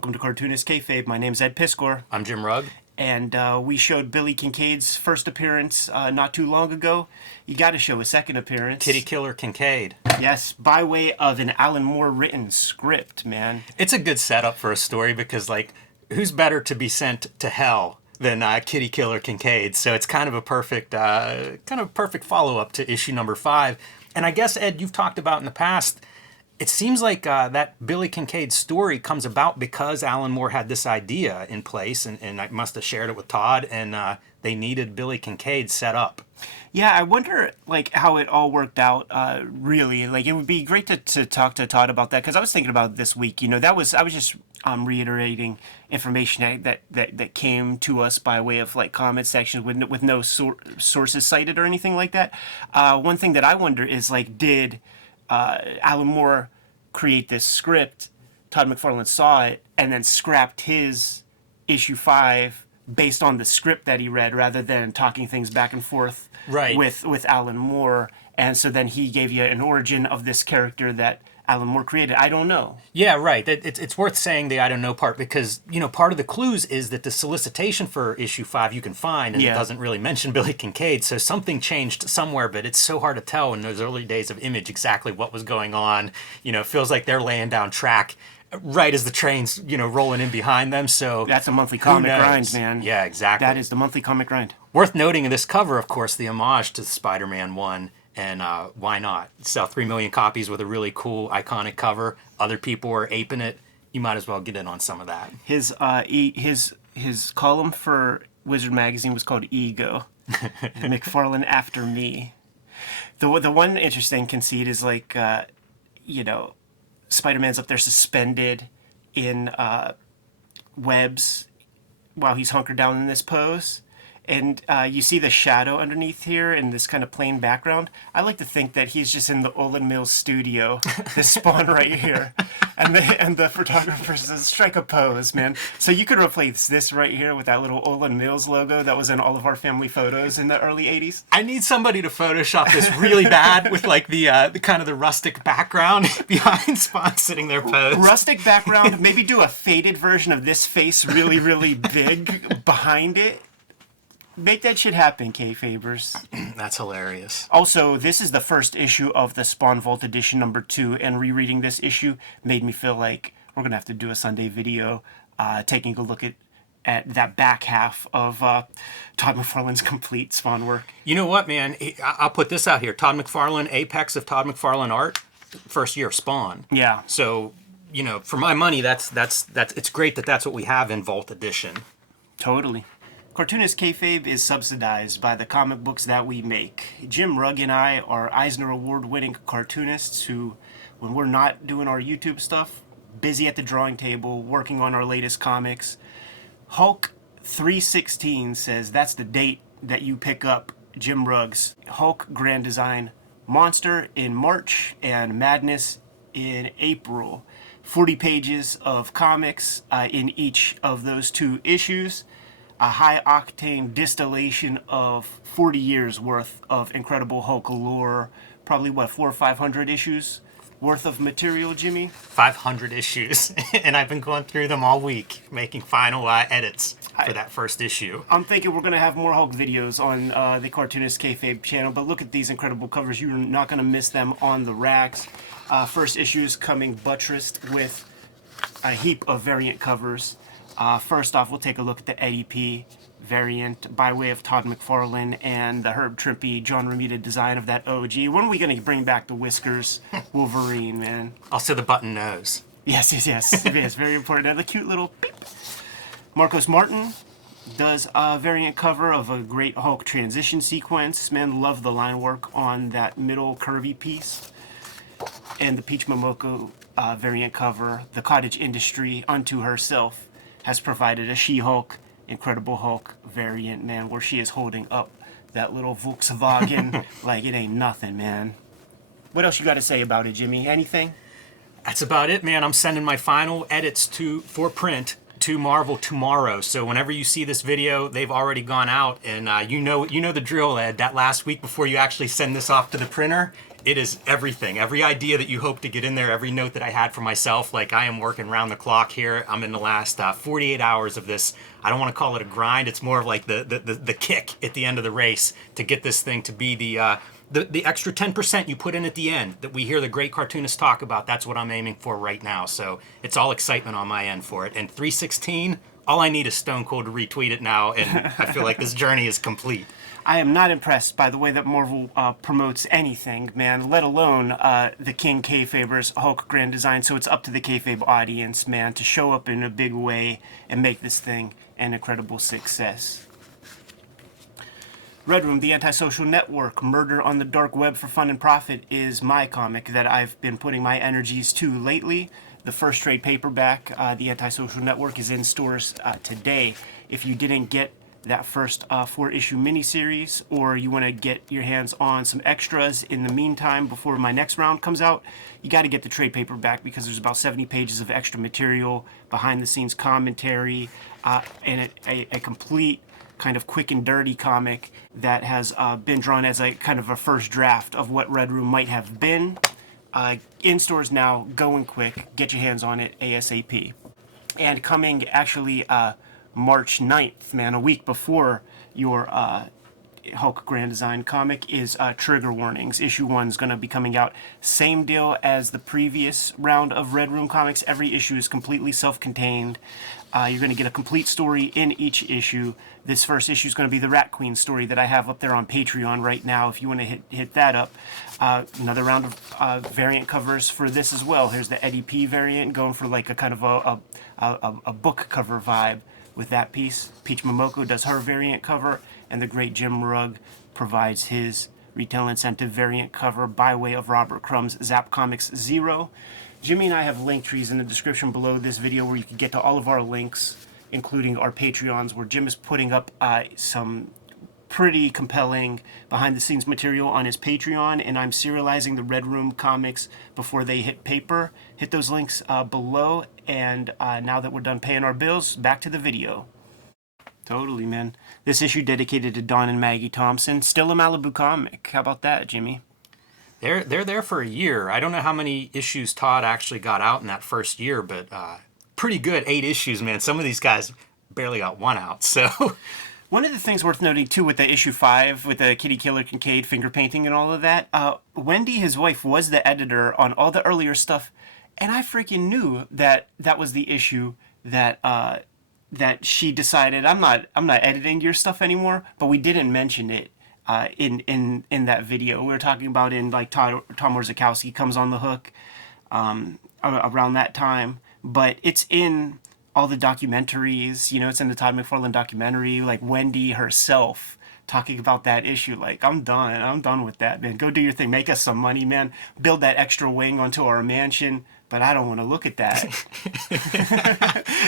Welcome to Cartoonist Kayfabe. My name's Ed Piskor. I'm Jim Rugg. And we showed Billy Kincaid's first appearance not too long ago. You got to show a second appearance. Kitty Killer Kincaid. Yes, by way of an Alan Moore written script, man. It's a good setup for a story because, like, who's better to be sent to hell than Kitty Killer Kincaid? So it's kind of a perfect follow-up to issue number 5. And I guess, Ed, you've talked about in the past, it seems like that Billy Kincaid story comes about because Alan Moore had this idea in place, and I must have shared it with Todd, and they needed Billy Kincaid set up. Yeah, I wonder, like, how it all worked out, really. Like, it would be great to talk to Todd about that, because I was thinking about it this week. You know, I was just reiterating information that came to us by way of, like, comment sections with no sources cited or anything like that. One thing that I wonder is, like, did Alan Moore create this script, Todd McFarlane saw it, and then scrapped his issue 5 based on the script that he read rather than talking things back and forth with Alan Moore. And so then he gave you an origin of this character that Alan Moore created. I don't know. Yeah, right. It's worth saying the I don't know part because, you know, part of the clues is that the solicitation for issue 5 you can find, and it doesn't really mention Billy Kincaid, so something changed somewhere, but it's so hard to tell in those early days of Image exactly what was going on. You know, it feels like they're laying down track right as the train's, you know, rolling in behind them. So that's a monthly comic grind, man. Yeah, exactly. That is the monthly comic grind. Worth noting in this cover, of course, the homage to Spider-Man 1. And why not? Sell 3 million copies with a really cool, iconic cover. Other people are aping it. You might as well get in on some of that. His column for Wizard Magazine was called Ego. McFarlane After Me. The one interesting conceit is, like, you know, Spider-Man's up there suspended in webs while he's hunkered down in this pose. And you see the shadow underneath here in this kind of plain background. I like to think that he's just in the Olin Mills studio, this Spawn right here. And the photographer says, strike a pose, man. So you could replace this right here with that little Olin Mills logo that was in all of our family photos in the early 80s. I need somebody to Photoshop this really bad with, like, the kind of the rustic background behind Spawn sitting there posed. Rustic background, maybe do a faded version of this face really, really big behind it. Make that shit happen, Kayfabers. That's hilarious. Also, this is the first issue of the Spawn Vault edition number 2, and rereading this issue made me feel like we're going to have to do a Sunday video taking a look at that back half of Todd McFarlane's complete Spawn work. You know what, man? I'll put this out here. Todd McFarlane, apex of Todd McFarlane art, first year of Spawn. Yeah. So, you know, for my money, that's it's great that that's what we have in Vault edition. Totally. Cartoonist Kayfabe is subsidized by the comic books that we make. Jim Rugg and I are Eisner Award-winning cartoonists who, when we're not doing our YouTube stuff, busy at the drawing table, working on our latest comics. Hulk 316 says that's the date that you pick up Jim Rugg's Hulk Grand Design Monster in March and Madness in April. 40 pages of comics in each of those 2 issues. A high-octane distillation of 40 years worth of Incredible Hulk lore. Probably, 400 or 500 issues worth of material, Jimmy? 500 issues. And I've been going through them all week, making final edits for that first issue. I'm thinking we're going to have more Hulk videos on the Cartoonist Kayfabe channel, but look at these incredible covers. You're not going to miss them on the racks. First issue is coming buttressed with a heap of variant covers. First off, we'll take a look at the Eddie P variant by way of Todd McFarlane and the Herb Trimpe, John Romita design of that OG. When are we going to bring back the Whiskers Wolverine, man? Also the button nose. Yes. Yes, very important. And the cute little beep. Marcos Martin does a variant cover of a great Hulk transition sequence. Man, love the line work on that middle curvy piece. And the Peach Momoko variant cover, the cottage industry unto herself has provided a She-Hulk, Incredible Hulk variant, man, where she is holding up that little Volkswagen like it ain't nothing, man. What else you got to say about it, Jimmy? Anything? That's about it, man. I'm sending my final edits for print to Marvel tomorrow. So whenever you see this video, they've already gone out, and you know the drill, Ed. That last week before you actually send this off to the printer, It is everything. Every idea that you hope to get in there, every note that I had for myself, like I am working round the clock here. I'm in the last 48 hours of this. I don't want to call it a grind. It's more of like the kick at the end of the race to get this thing to be the extra 10% you put in at the end that we hear the great cartoonists talk about. That's what I'm aiming for right now. So it's all excitement on my end for it. And 316, all I need is Stone Cold to retweet it now, and I feel like this journey is complete. I am not impressed by the way that Marvel promotes anything, man, let alone the King Kayfaber's Hulk Grand Design. So it's up to the Kayfabe audience, man, to show up in a big way and make this thing an incredible success. Red Room, the Antisocial Network, Murder on the Dark Web for Fun and Profit is my comic that I've been putting my energies to lately. The first trade paperback, The Antisocial Network, is in stores today. If you didn't get that first 4-issue miniseries, or you want to get your hands on some extras in the meantime before my next round comes out, you got to get the trade paperback because there's about 70 pages of extra material, behind the scenes commentary, and a complete kind of quick and dirty comic that has been drawn as a kind of a first draft of what Red Room might have been. In stores now, going quick, get your hands on it ASAP. And coming actually March 9th, man, a week before your Hulk Grand Design comic, is Trigger Warnings. Issue 1 is going to be coming out. Same deal as the previous round of Red Room comics. Every issue is completely self-contained. You're going to get a complete story in each issue. This first issue is going to be the Rat Queen story that I have up there on Patreon right now, if you want to hit that up. Another round of variant covers for this as well. Here's the Eddie P variant, going for like a kind of a book cover vibe with that piece. Peach Momoko does her variant cover, and the great Jim Rugg provides his retail incentive variant cover by way of Robert Crumb's Zap Comics 0. Jimmy and I have link trees in the description below this video where you can get to all of our links, including our Patreons, where Jim is putting up some pretty compelling behind-the-scenes material on his Patreon, and I'm serializing the Red Room comics before they hit paper. Hit those links below, and now that we're done paying our bills, back to the video. Totally, man. This issue dedicated to Don and Maggie Thompson. Still a Malibu comic. How about that, Jimmy? They're there for a year. I don't know how many issues Todd actually got out in that first year, but pretty good. 8 issues, man. Some of these guys barely got 1 out, so... One of the things worth noting, too, with the issue 5, with the Kitty Killer Kincaid finger painting and all of that, Wendy, his wife, was the editor on all the earlier stuff, and I freaking knew that that was the issue that that she decided, I'm not editing your stuff anymore, but we didn't mention it in that video. We were talking about in, like, Tom Orzechowski comes on the hook around that time, but it's in all the documentaries, you know, it's in the Todd McFarlane documentary, like Wendy herself talking about that issue. Like, I'm done with that, man. Go do your thing, make us some money, man. Build that extra wing onto our mansion, but I don't want to look at that.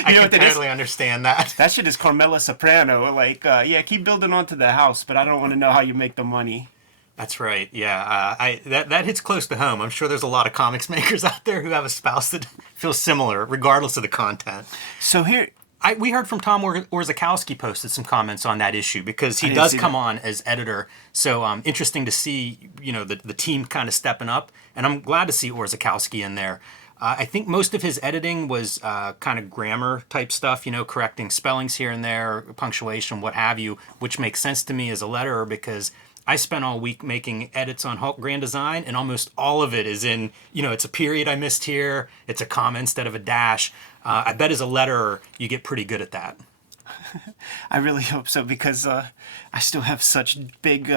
I can totally understand that. That shit is Carmela Soprano. Like, yeah, keep building onto the house, but I don't want to know how you make the money. That's right. Yeah, that hits close to home. I'm sure there's a lot of comics makers out there who have a spouse that feels similar, regardless of the content. So here, we heard from Tom Orzechowski posted some comments on that issue because he does come on as editor. So interesting to see, you know, the team kind of stepping up, and I'm glad to see Orzechowski in there. I think most of his editing was kind of grammar type stuff, you know, correcting spellings here and there, punctuation, what have you, which makes sense to me as a letterer because I spent all week making edits on Hulk Grand Design, and almost all of it is in, you know, it's a period I missed here, it's a comma instead of a dash. I bet as a letterer, you get pretty good at that. I really hope so, because I still have such big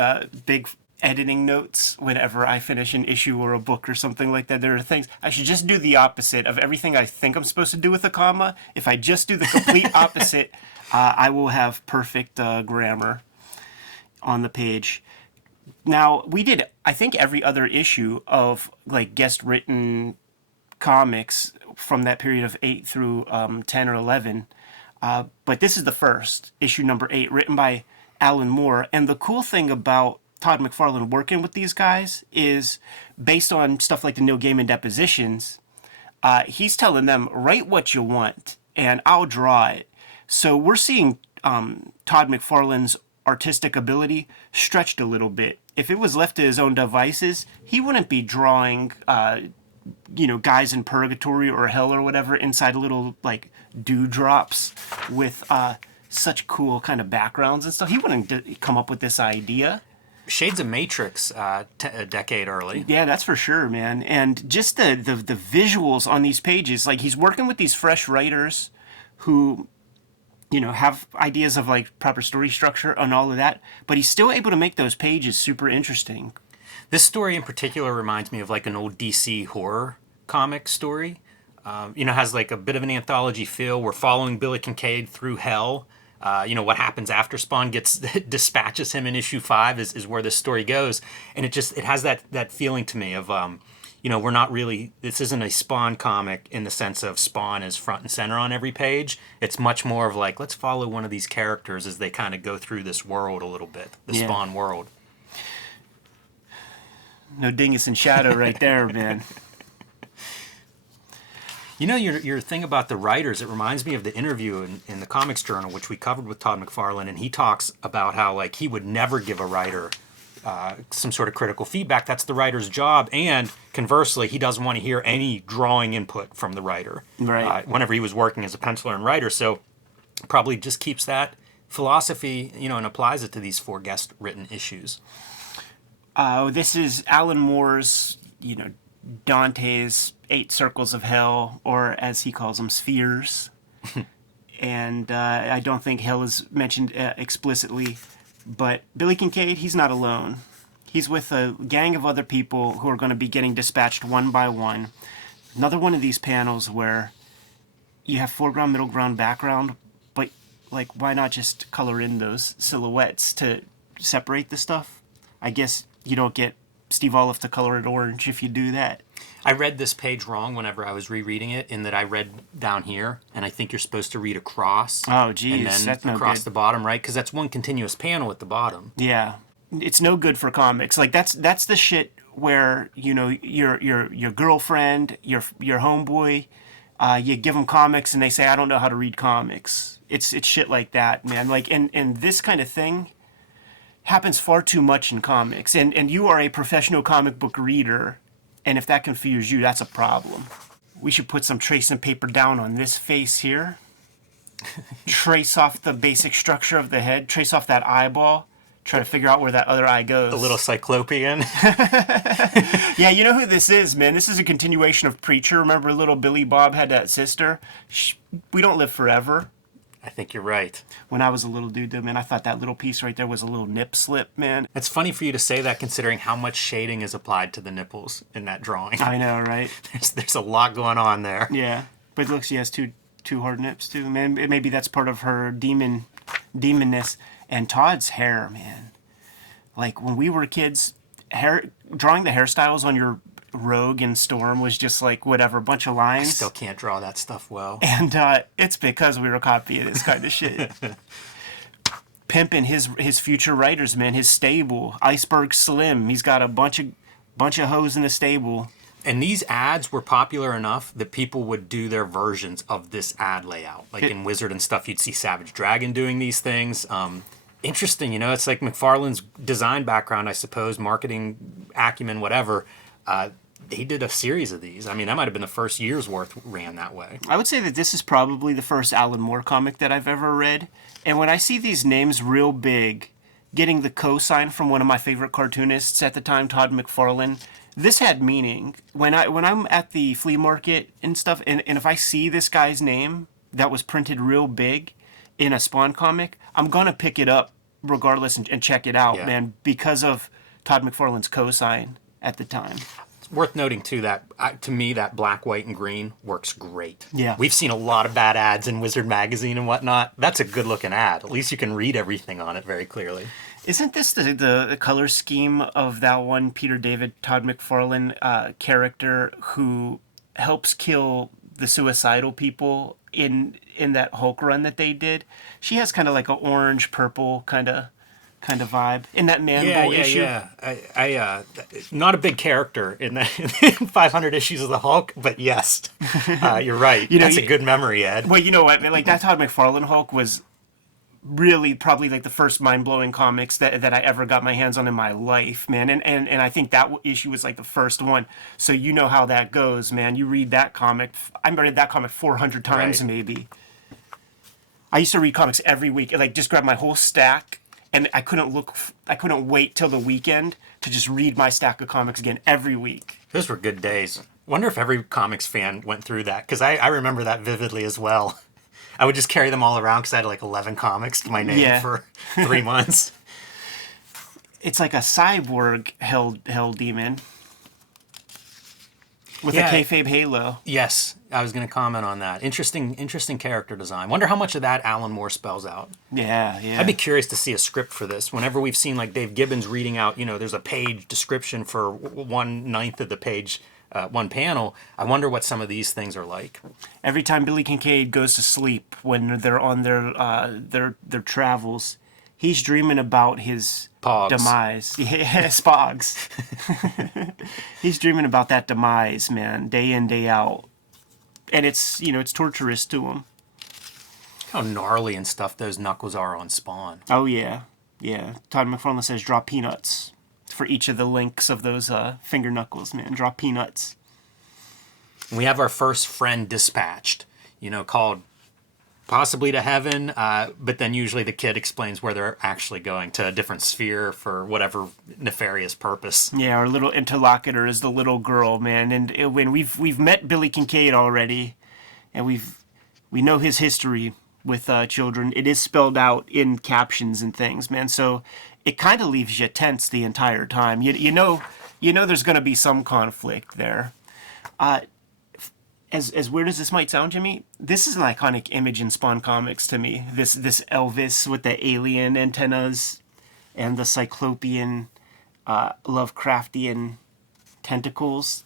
editing notes whenever I finish an issue or a book or something like that. There are things, I should just do the opposite of everything I think I'm supposed to do with a comma. If I just do the complete opposite, I will have perfect grammar on the page. Now, we did, I think, every other issue of, like, guest-written comics from that period of 8 through 10 or 11. But this is the first, issue number 8, written by Alan Moore. And the cool thing about Todd McFarlane working with these guys is, based on stuff like the Neil Gaiman depositions, he's telling them, write what you want, and I'll draw it. So we're seeing Todd McFarlane's artistic ability stretched a little bit if it was left to his own devices, he wouldn't be drawing, guys in purgatory or hell or whatever inside little like dewdrops with such cool kind of backgrounds and stuff. He wouldn't come up with this idea. Shades of Matrix, a decade early. Yeah, that's for sure, man. And just the visuals on these pages, like he's working with these fresh writers who, have ideas of like proper story structure and all of that, but he's still able to make those pages super interesting. This story in particular reminds me of like an old DC horror comic story. Has like a bit of an anthology feel. We're following Billy Kincaid through hell. What happens after Spawn dispatches him in issue 5 is where this story goes. And it has that feeling to me of, we're not really, this isn't a Spawn comic in the sense of Spawn is front and center on every page. It's much more of like, let's follow one of these characters as they kind of go through this world a little bit, the Spawn world. No Dingus and Shadow right there, man. Your thing about the writers, it reminds me of the interview in the Comics Journal, which we covered with Todd McFarlane, and he talks about how like he would never give a writer some sort of critical feedback. That's the writer's job, and conversely, he doesn't want to hear any drawing input from the writer. Right. Whenever he was working as a penciler and writer, so probably just keeps that philosophy, and applies it to these 4 guest-written issues. This is Alan Moore's, Dante's 8 Circles of Hell, or as he calls them, spheres. And I don't think hell is mentioned explicitly, but Billy Kincaid, he's not alone. He's with a gang of other people who are going to be getting dispatched one by one. Another one of these panels where you have foreground, middle ground, background, but like, why not just color in those silhouettes to separate the stuff? I guess you don't get Steve Olive to color it orange if you do that. I read this page wrong whenever I was rereading it, in that I read down here, and I think you're supposed to read across. Oh, geez, and then that's no across good. the bottom, right? Because that's one continuous panel at the bottom. Yeah, it's no good for comics. Like that's the shit where your girlfriend, your homeboy, you give them comics and they say, I don't know how to read comics. It's shit like that, man. Like and this kind of thing happens far too much in comics, and you are a professional comic book reader, and if that confuses you, that's a problem. We should put some tracing paper down on this face here. Trace off the basic structure of the head, trace off that eyeball, try to figure out where that other eye goes. A little cyclopean. Yeah, you know who this is, man. This is a continuation of Preacher. Remember little Billy Bob had that sister? We don't live forever. I think you're right. When I was a little dude, though, man, I thought that little piece right there was a little nip slip, man. It's funny for you to say that, considering how much shading is applied to the nipples in that drawing. I know, right? There's a lot going on there. Yeah, but look, she has two hard nips too, man. Maybe that's part of her demonness. And Todd's hair, man. Like when we were kids, drawing the hairstyles on your Rogue and Storm was just like whatever, a bunch of lines. I still can't draw that stuff well. And it's because we were copying this kind of shit. Pimping his future writers, man. His stable, Iceberg Slim. He's got a bunch of hoes in the stable. And these ads were popular enough that people would do their versions of this ad layout. Like in Wizard and stuff, you'd see Savage Dragon doing these things. Interesting, it's like McFarlane's design background, I suppose, marketing acumen, whatever. He did a series of these. I mean, that might have been the first year's worth ran that way. I would say that this is probably the first Alan Moore comic that I've ever read. And when I see these names real big, getting the cosign from one of my favorite cartoonists at the time, Todd McFarlane, this had meaning. When I'm at the flea market and stuff, and if I see this guy's name that was printed real big in a Spawn comic, I'm going to pick it up regardless and check it out, man, because of Todd McFarlane's cosign at the time. Worth noting, too, that to me, that black, white, and green works great. Yeah. We've seen a lot of bad ads in Wizard Magazine and whatnot. That's a good-looking ad. At least you can read everything on it very clearly. Isn't this the color scheme of that one Peter David, Todd McFarlane character who helps kill the suicidal people in that Hulk run that they did? She has kind of like an orange-purple kind of vibe in that Man Bull issue. Yeah. I not a big character in the 500 issues of the Hulk, but yes, you're right. That's a good memory, Ed. Well, you know what, man? Like that Todd McFarlane Hulk was really probably like the first mind-blowing comics that I ever got my hands on in my life, man. And I think that issue was like the first one. So you know how that goes, man. You read that comic. I read that comic 400 times Right. maybe. I used to read comics every week, like just grab my whole stack, and I couldn't wait till the weekend to just read my stack of comics again every week. Those were good days. Wonder if every comics fan went through that, because I remember that vividly as well. I would just carry them all around because I had like 11 comics to my name Yeah. for 3 months. It's like a cyborg hell demon with Yeah. a kayfabe halo. Yes, I was going to comment on that. Interesting character design. Wonder how much of that Alan Moore spells out. Yeah, yeah. I'd be curious to see a script for this. Whenever we've seen like Dave Gibbons reading out, there's a page description for 1/9 of the page, one panel. I wonder what some of these things are like. Every time Billy Kincaid goes to sleep when they're on their travels, he's dreaming about his Pogs. demise. Yeah, Spogs. He's dreaming about that demise, man, day in, day out. And it's torturous to him. How gnarly and stuff those knuckles are on Spawn. Oh, yeah. Yeah. Todd McFarlane says draw peanuts for each of the links of those finger knuckles, man. Draw peanuts. We have our first friend dispatched, called possibly to heaven, but then usually the kid explains where they're actually going, to a different sphere for whatever nefarious purpose. Yeah, our little interlocutor is the little girl, man. And when we've met Billy Kincaid already, and we know his history with children. It is spelled out in captions and things, man. So it kind of leaves you tense the entire time. You know there's going to be some conflict there. As weird as this might sound, Jimmy, this is an iconic image in Spawn comics to me. This Elvis with the alien antennas and the cyclopean, Lovecraftian tentacles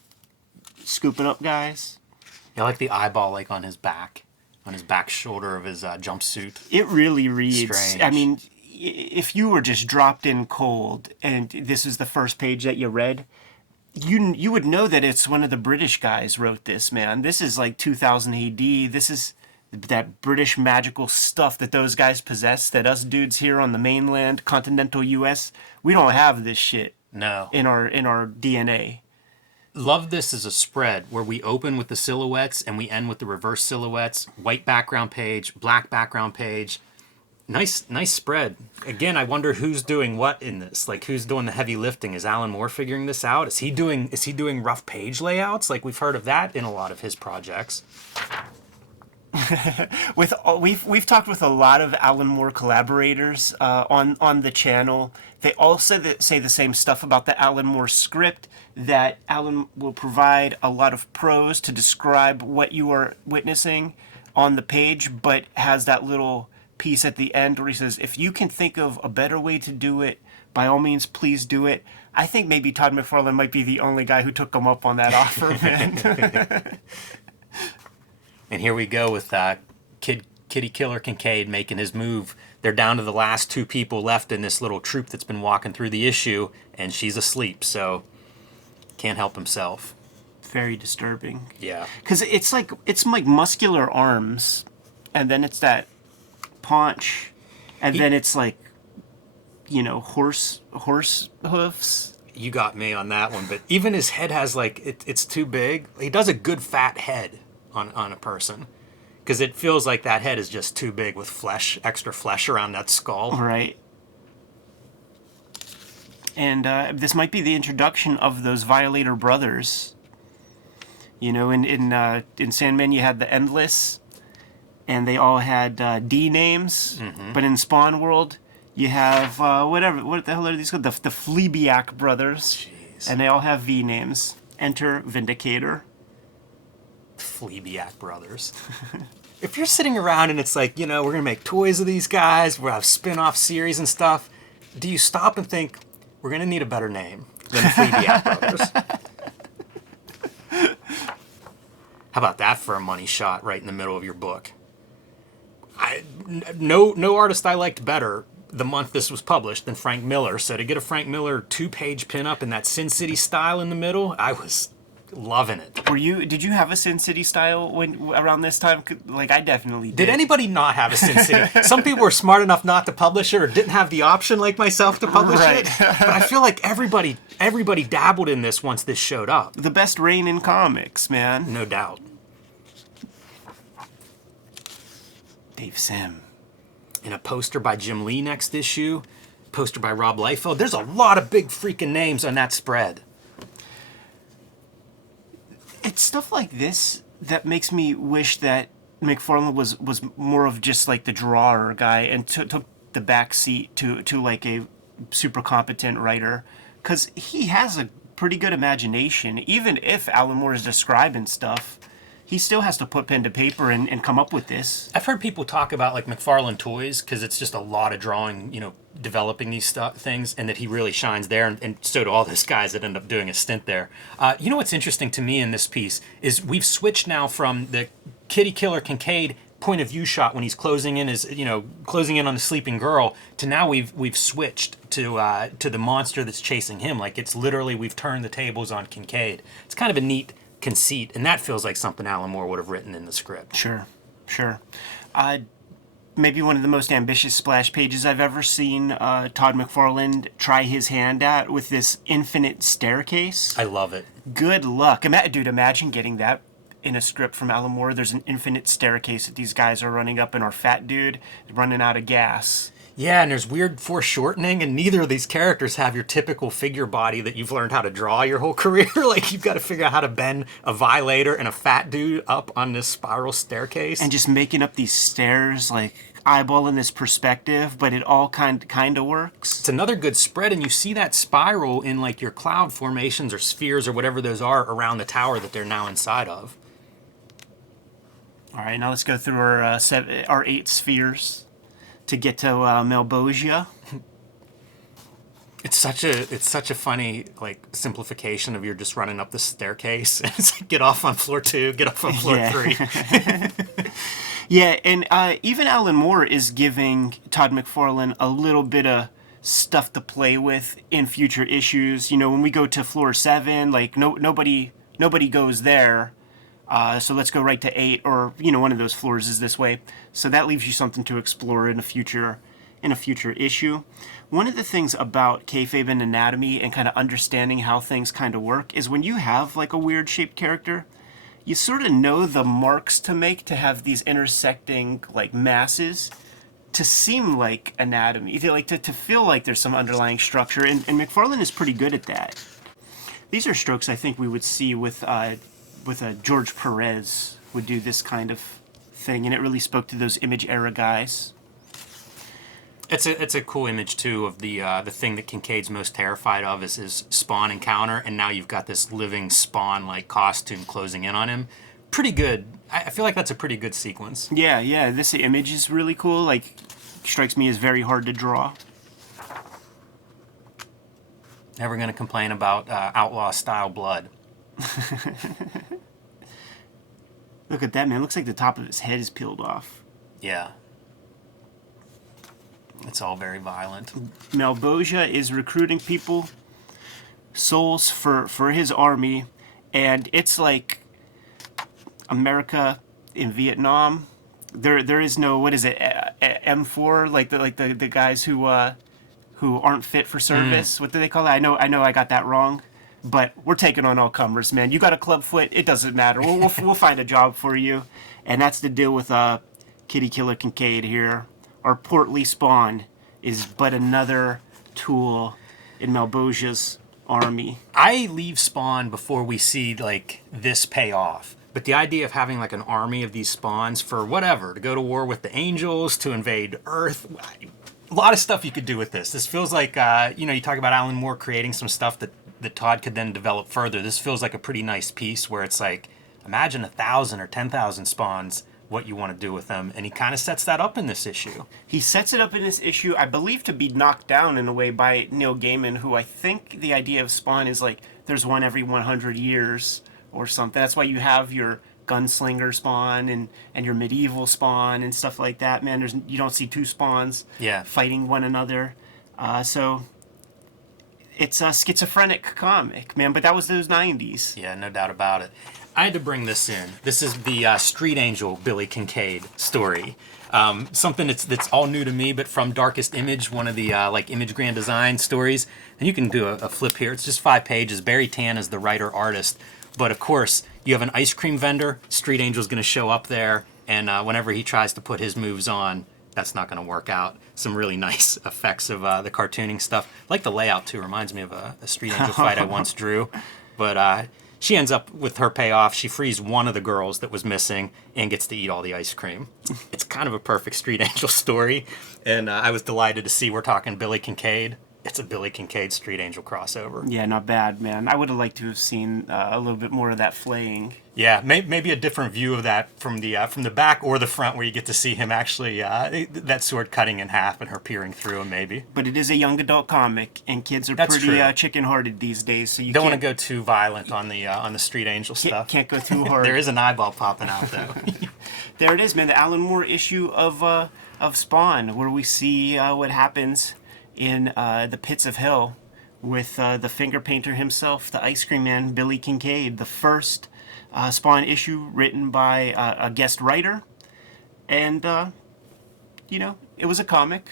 scooping up guys. I like the eyeball like on his back shoulder of his jumpsuit. It really reads. Strange. I mean, if you were just dropped in cold and this is the first page that you read, you would know that it's one of the British guys wrote this, man. This is like 2000 AD. This is that British magical stuff that those guys possess that us dudes here on the mainland, continental US, we don't have this shit No. in our DNA. Love this as a spread where we open with the silhouettes and we end with the reverse silhouettes, white background page, black background page. Nice spread. Again, I wonder who's doing what in this. Like, who's doing the heavy lifting? Is Alan Moore figuring this out? Is he doing rough page layouts? Like, we've heard of that in a lot of his projects. We've talked with a lot of Alan Moore collaborators on the channel. They all say the same stuff about the Alan Moore script, that Alan will provide a lot of prose to describe what you are witnessing on the page, but has that little piece at the end where he says, if you can think of a better way to do it, by all means, please do it. I think maybe Todd McFarlane might be the only guy who took him up on that offer, man. And here we go with Kitty Killer Kincaid making his move. They're down to the last two people left in this little troop that's been walking through the issue, and she's asleep, so can't help himself. Very disturbing. Yeah. Because it's like muscular arms, and then it's that paunch, and then it's like, horse hoofs. You got me on that one, but even his head has it's too big. He does a good fat head on a person, because it feels like that head is just too big with extra flesh around that skull. Right. And this might be the introduction of those Violator brothers. In Sandman you had the Endless, and they all had D names. Mm-hmm. But in Spawn World, you have what the hell are these called? The Fleabiac brothers. Jeez. And they all have V names. Enter Vindicator. Fleabiac brothers. If you're sitting around and it's like, we're going to make toys of these guys, we'll have spin-off series and stuff, do you stop and think, we're going to need a better name than the Fleabiac brothers? How about that for a money shot right in the middle of your book? No artist I liked better the month this was published than Frank Miller. So to get a Frank Miller 2-page pinup in that Sin City style in the middle, I was loving it. Did you have a Sin City style around this time? Like, I definitely did. Did anybody not have a Sin City? Some people were smart enough not to publish it or didn't have the option like myself to publish it. But I feel like everybody dabbled in this once this showed up. The best reign in comics, man. No doubt. Dave Sim. And a poster by Jim Lee next issue. Poster by Rob Liefeld. There's a lot of big freaking names on that spread. It's stuff like this that makes me wish that McFarlane was more of just like the drawer guy and took the back seat to like a super competent writer, because he has a pretty good imagination. Even if Alan Moore is describing stuff, he still has to put pen to paper and come up with this. I've heard people talk about like McFarlane Toys, because it's just a lot of drawing, developing these things, and that he really shines there, and so do all those guys that end up doing a stint there. What's interesting to me in this piece is we've switched now from the Kitty Killer Kincaid point of view shot when he's closing in on the sleeping girl, to now we've switched to the monster that's chasing him. Like, it's literally, we've turned the tables on Kincaid. It's kind of a neat conceit, and that feels like something Alan Moore would have written in the script. Sure. Maybe one of the most ambitious splash pages I've ever seen Todd McFarlane try his hand at, with this infinite staircase. I love it. Good luck. Dude, imagine getting that in a script from Alan Moore. There's an infinite staircase that these guys are running up, and our fat dude is running out of gas. Yeah, and there's weird foreshortening, and neither of these characters have your typical figure body that you've learned how to draw your whole career. Like, you've got to figure out how to bend a violator and a fat dude up on this spiral staircase. And just making up these stairs, like eyeballing this perspective, but it all kind of works. It's another good spread, and you see that spiral in like your cloud formations or spheres or whatever those are around the tower that they're now inside of. All right, now let's go through our 8 spheres to get to Malbosia. It's such a funny like simplification of you're just running up the staircase and it's like, get off on floor 2, get off on floor 3. Yeah, and even Alan Moore is giving Todd McFarlane a little bit of stuff to play with in future issues. When we go to floor 7, like nobody goes there. So let's go right to 8, or one of those floors is this way. So that leaves you something to explore in a future issue. One of the things about kayfabe and anatomy and kind of understanding how things kind of work is when you have like a weird shaped character, you sort of know the marks to make to have these intersecting like masses to seem like anatomy, to feel like there's some underlying structure, and McFarlane is pretty good at that. These are strokes I think we would see with George Perez would do this kind of thing, and it really spoke to those Image era guys. It's a cool image too of the thing that Kincaid's most terrified of is his Spawn encounter, and now you've got this living Spawn like costume closing in on him. Pretty good. I feel like that's a pretty good sequence. Yeah. This image is really cool. Like, strikes me as very hard to draw. Never gonna complain about outlaw style blood. Look at that, man. Looks like the top of his head is peeled off. Yeah. It's all very violent. Malbosia is recruiting people, souls for his army, and it's like America in Vietnam. There is no, what is it, M4, like the guys who aren't fit for service. What do they call it? I know I got that wrong. But we're taking on all comers, man. You got a club foot, it doesn't matter. We'll find a job for you. And that's the deal with Kitty Killer Kincaid here. Our portly Spawn is but another tool in Malbosia's army. I leave Spawn before we see like this pay off. But the idea of having like an army of these Spawns for whatever, to go to war with the Angels, to invade Earth, a lot of stuff you could do with this. This feels like, you talk about Alan Moore creating some stuff that Todd could then develop further. This feels like a pretty nice piece where it's like, imagine 1,000 or 10,000 Spawns, what you want to do with them. And he kind of sets that up in this issue. He sets it up in this issue, I believe, to be knocked down in a way by Neil Gaiman, who I think the idea of Spawn is like, there's one every 100 years or something. That's why you have your gunslinger Spawn and your medieval Spawn and stuff like that, man. You don't see 2 Spawns fighting one another. So It's a schizophrenic comic, man, but that was those 90s. Yeah, no doubt about it. I had to bring this in. This is the Street Angel Billy Kincaid story. Something that's all new to me, but from Darkest Image, one of the like Image Grand Design stories. And you can do a flip here. It's just 5 pages. Barry Tan is the writer-artist. But of course, you have an ice cream vendor. Street Angel's going to show up there, and whenever he tries to put his moves on, that's not going to work out. Some really nice effects of the cartooning stuff. I like the layout, too. Reminds me of a Street Angel fight I once drew. But she ends up with her payoff. She frees one of the girls that was missing and gets to eat all the ice cream. It's kind of a perfect Street Angel story. And I was delighted to see we're talking Billy Kincaid. It's a Billy Kincaid Street Angel crossover. Yeah, not bad, man. I would have liked to have seen a little bit more of that flaying. Yeah, maybe a different view of that from the back or the front, where you get to see him actually that sword cutting in half and her peering through him, maybe. But it is a young adult comic, and kids are pretty chicken-hearted these days. So you don't want to go too violent on the Street Angel stuff. Can't go too hard. There is an eyeball popping out though. There it is, man. The Alan Moore issue of Spawn, where we see what happens in the pits of hell with the finger painter himself, the ice cream man, Billy Kincaid, the first Spawn issue written by a guest writer. And, it was a comic.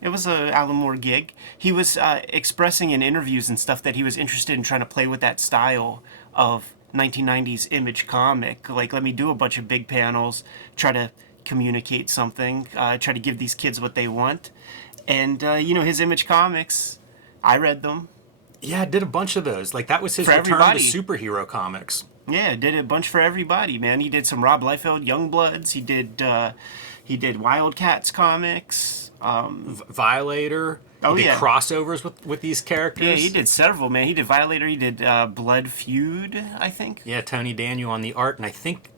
It was a Alan Moore gig. He was expressing in interviews and stuff that he was interested in trying to play with that style of 1990s Image comic. Like, let me do a bunch of big panels, try to communicate something, try to give these kids what they want. And, his Image comics, I read them. Yeah, I did a bunch of those. Like, that was his return to superhero comics. Yeah, did a bunch for everybody, man. He did some Rob Liefeld Youngbloods. He did Wildcats comics. Violator. He did crossovers with these characters. Yeah, he did several, man. He did Violator. He did Blood Feud, I think. Yeah, Tony Daniel on the art, and I think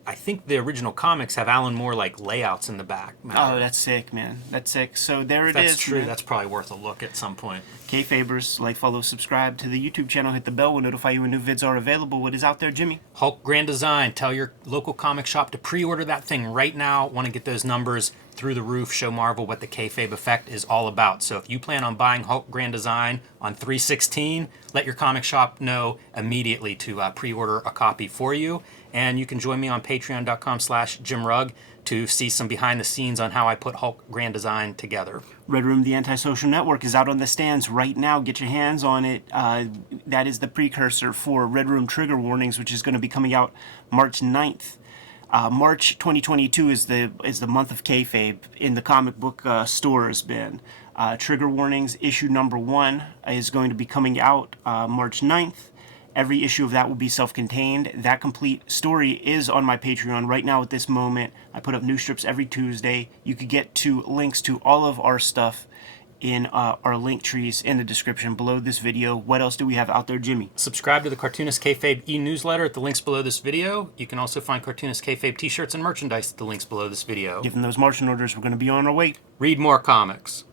the original comics have Alan Moore like layouts in the back. Oh, that's sick, man. That's sick. So there it is. That's true. Man. That's probably worth a look at some point. Kayfabers, like, follow, subscribe to the YouTube channel. Hit the bell. We'll notify you when new vids are available. What is out there, Jimmy? Hulk Grand Design. Tell your local comic shop to pre-order that thing right now. Want to get those numbers through the roof. Show Marvel what the Kayfabe effect is all about. So if you plan on buying Hulk Grand Design on 3/16, let your comic shop know immediately to pre-order a copy for you. And you can join me on patreon.com/JimRugg to see some behind the scenes on how I put Hulk Grand Design together. Red Room, the Antisocial Network, is out on the stands right now. Get your hands on it. That is the precursor for Red Room Trigger Warnings, which is going to be coming out March 9th. March 2022 is the month of Kayfabe in the comic book stores, Ben. Trigger Warnings issue number 1 is going to be coming out March 9th. Every issue of that will be self-contained. That complete story is on my Patreon right now at this moment. I put up new strips every Tuesday. You could get to links to all of our stuff in our link trees in the description below this video. What else do we have out there, Jimmy? Subscribe to the Cartoonist Kayfabe e-newsletter at the links below this video. You can also find Cartoonist Kayfabe t-shirts and merchandise at the links below this video. Given those marching orders, we're going to be on our way. Read more comics.